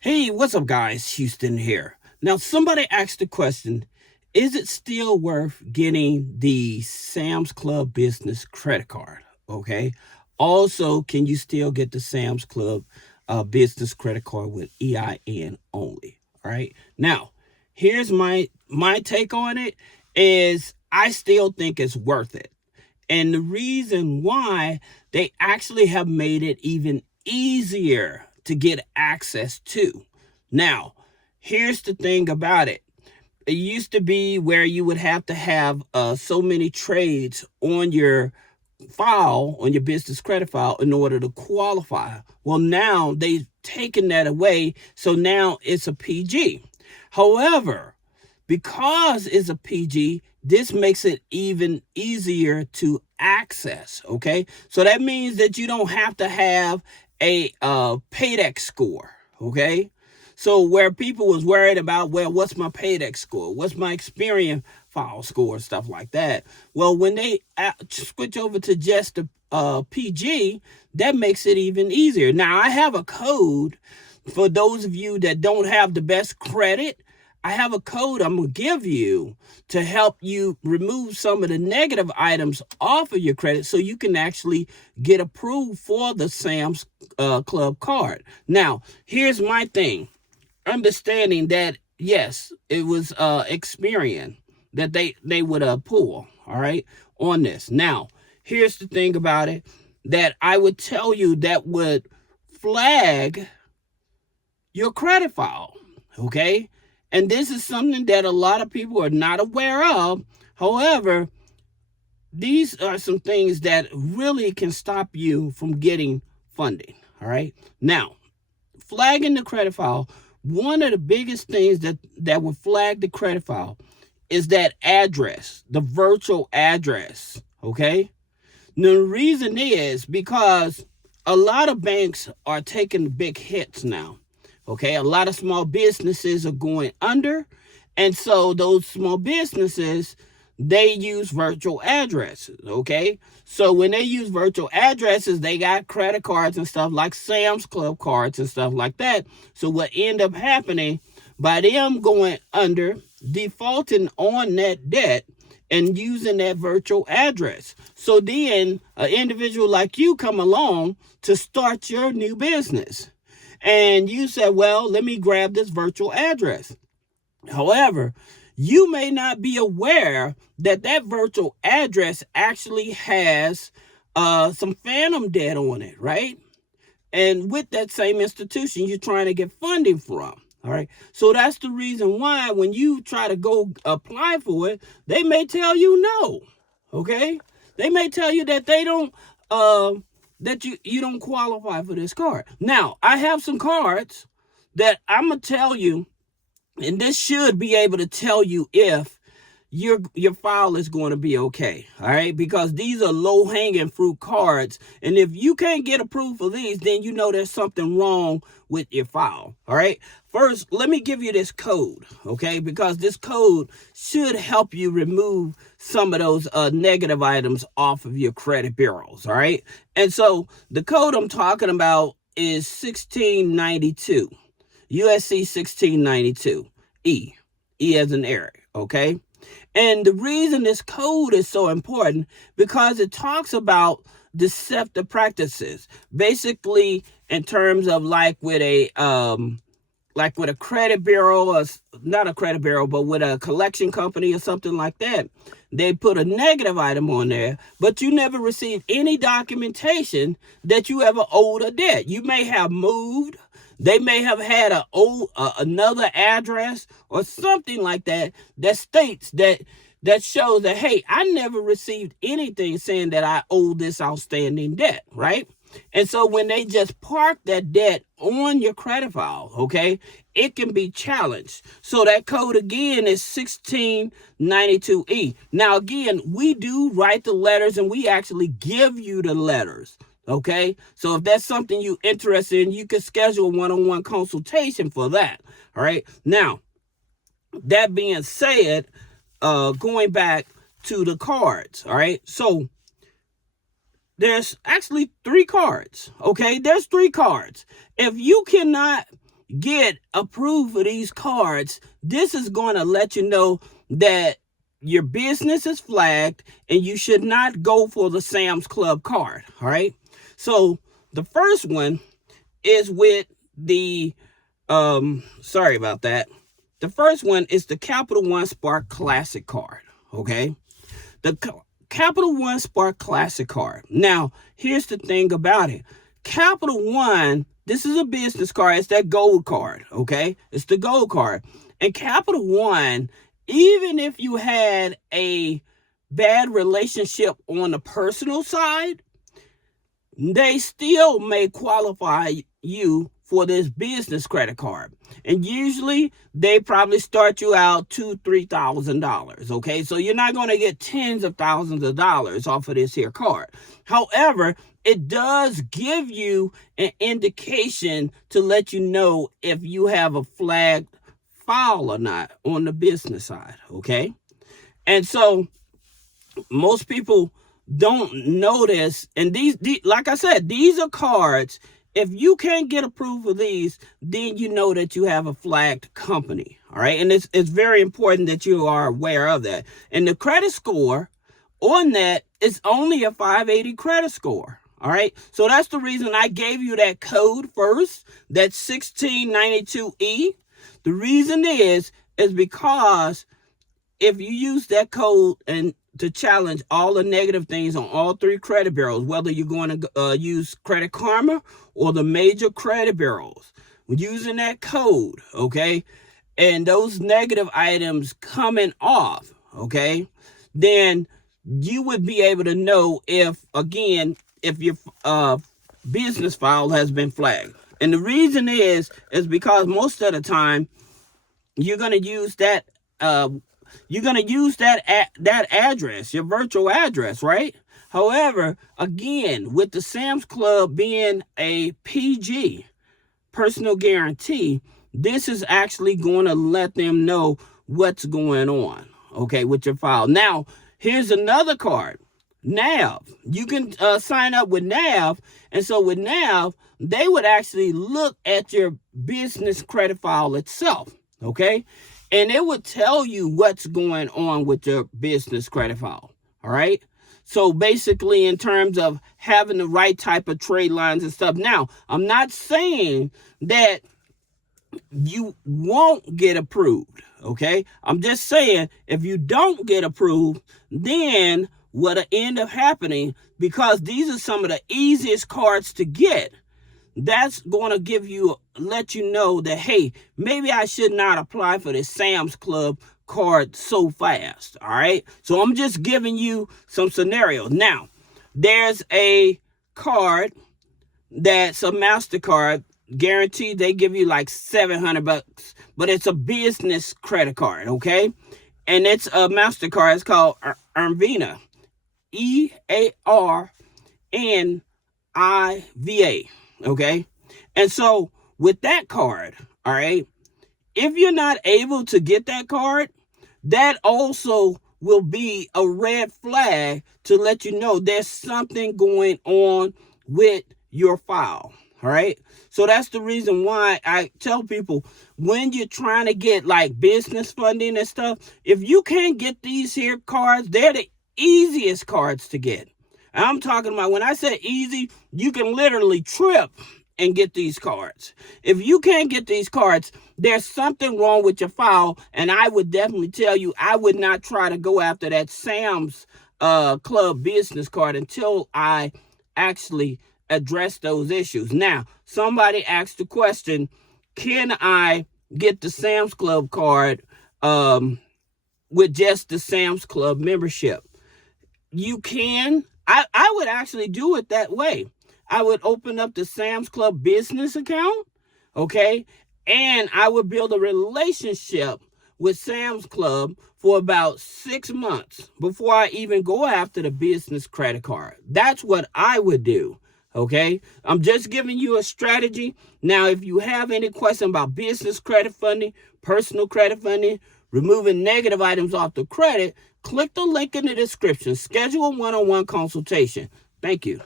Hey, what's up, guys? Houston here. Now, somebody asked the question, is it still worth getting the Sam's Club business credit card? Okay. Also, can you still get the Sam's Club business credit card with EIN only? All right. Now, here's my take on it is I still think it's worth it. And the reason why they actually have made it even easier to get access to. Now, here's the thing about it. It used to be where you would have to have so many trades on your file, on your business credit file, in order to qualify. Well, now they've taken that away. So now it's a PG. However, because it's a PG, this makes it even easier to access. Okay. So that means that you don't have to have a PAYDEX score. Okay. So where people was worried about, well, what's my PAYDEX score? What's my Experian file score? Stuff like that. Well, when they switch over to just the PG, that makes it even easier. Now, I have a code for those of you that don't have the best credit. I have a code I'm going to give you to help you remove some of the negative items off of your credit so you can actually get approved for the Sam's Club card. Now, here's my thing. Understanding that, yes, it was Experian that they would pull, all right, on this. Now, here's the thing about it that I would tell you that would flag your credit file, okay? And this is something that a lot of people are not aware of. However, these are some things that really can stop you from getting funding, all right? Now, flagging the credit file, one of the biggest things that will flag the credit file is that address, the virtual address, okay? Now, the reason is because a lot of banks are taking big hits now. Okay, a lot of small businesses are going under. And so those small businesses, they use virtual addresses. Okay, so when they use virtual addresses, they got credit cards and stuff like Sam's Club cards and stuff like that. So what end up happening by them going under, defaulting on that debt, and using that virtual address. So then an individual like you come along to start your new business. And you said, well, let me grab this virtual address. However, you may not be aware that that virtual address actually has some phantom debt on it, right? And with that same institution you're trying to get funding from. All right. So that's the reason why when you try to go apply for it, they may tell you no. Okay. They may tell you that they don't that you don't qualify for this card. Now, I have some cards that I'm gonna tell you, and this should be able to tell you if your file is going to be okay. All right, because these are low-hanging fruit cards, and if you can't get approved for these, then you know there's something wrong with your file. All right, first let me give you this code, okay, because this code should help you remove some of those negative items off of your credit bureaus. All right, and so the code I'm talking about is 1692, USC 1692 E as in Eric. Okay, and the reason this code is so important because it talks about deceptive practices. Basically, in terms of like with a credit bureau, or not a credit bureau, but with a collection company or something like that, they put a negative item on there, but you never received any documentation that you ever owed a debt. You may have moved. They may have had another address or something like that that states that shows that, hey, I never received anything saying that I owe this outstanding debt, right? And so when they just park that debt on your credit file, okay, it can be challenged. So that code again is 1692E. Now, again, we do write the letters and we actually give you the letters. Okay, so if that's something you're interested in, you can schedule a one-on-one consultation for that. All right. Now, that being said, going back to the cards. All right. So there's actually 3 cards. Okay, there's 3 cards. If you cannot get approved for these cards, this is going to let you know that your business is flagged and you should not go for the Sam's Club card. All right. So the first one is with the, sorry about that. The first one is the Capital One Spark Classic card. Okay. The Capital One Spark Classic card. Now, here's the thing about it. Capital One, this is a business card. It's that gold card, okay? It's the gold card. And Capital One, even if you had a bad relationship on the personal side, they still may qualify you for this business credit card. And usually they probably start you out $2,000-$3,000. Okay, so you're not going to get tens of thousands of dollars off of this here card. However, it does give you an indication to let you know if you have a flagged file or not on the business side. Okay, and so most people don't notice, and these like I said, these are cards. If you can't get approved for these, then you know that you have a flagged company. All right. And it's very important that you are aware of that. And the credit score on that is only a 580 credit score. All right. So that's the reason I gave you that code first. That's 1692E. The reason is because if you use that code and to challenge all the negative things on all three credit bureaus, whether you're going to use Credit Karma or the major credit bureaus, using that code, okay, and those negative items coming off, okay, then you would be able to know if your business file has been flagged. And the reason is because most of the time you're going to use that that address, your virtual address, right? However, again, with the Sam's Club being a PG, personal guarantee, this is actually going to let them know what's going on, okay, with your file. Now, here's another card, NAV. You can sign up with NAV, and so with NAV, they would actually look at your business credit file itself, okay? And it would tell you what's going on with your business credit file. All right. So basically, in terms of having the right type of trade lines and stuff. Now, I'm not saying that you won't get approved. Okay. I'm just saying if you don't get approved, then what'll end up happening, because these are some of the easiest cards to get, that's going to let you know that, hey, maybe I should not apply for this Sam's Club card so fast. All right. So I'm just giving you some scenarios. Now, there's a card that's a MasterCard guaranteed. They give you like $700, but it's a business credit card. Okay. And it's a MasterCard. It's called Earnviva. EARNIVA. Okay. And so with that card, all right, if you're not able to get that card, that also will be a red flag to let you know there's something going on with your file. All right. So that's the reason why I tell people, when you're trying to get like business funding and stuff, if you can't get these here cards, they're the easiest cards to get. I'm talking about, when I say easy, you can literally trip and get these cards. If you can't get these cards, there's something wrong with your file. And I would definitely tell you, I would not try to go after that Sam's Club business card until I actually address those issues. Now, somebody asked the question, can I get the Sam's Club card with just the Sam's Club membership? You can. I would actually do it that way. I would open up the Sam's Club business account, okay? And I would build a relationship with Sam's Club for about 6 months before I even go after the business credit card. That's what I would do, okay? I'm just giving you a strategy. Now, if you have any question about business credit funding, personal credit funding, removing negative items off the credit, click the link in the description. Schedule a one-on-one consultation. Thank you.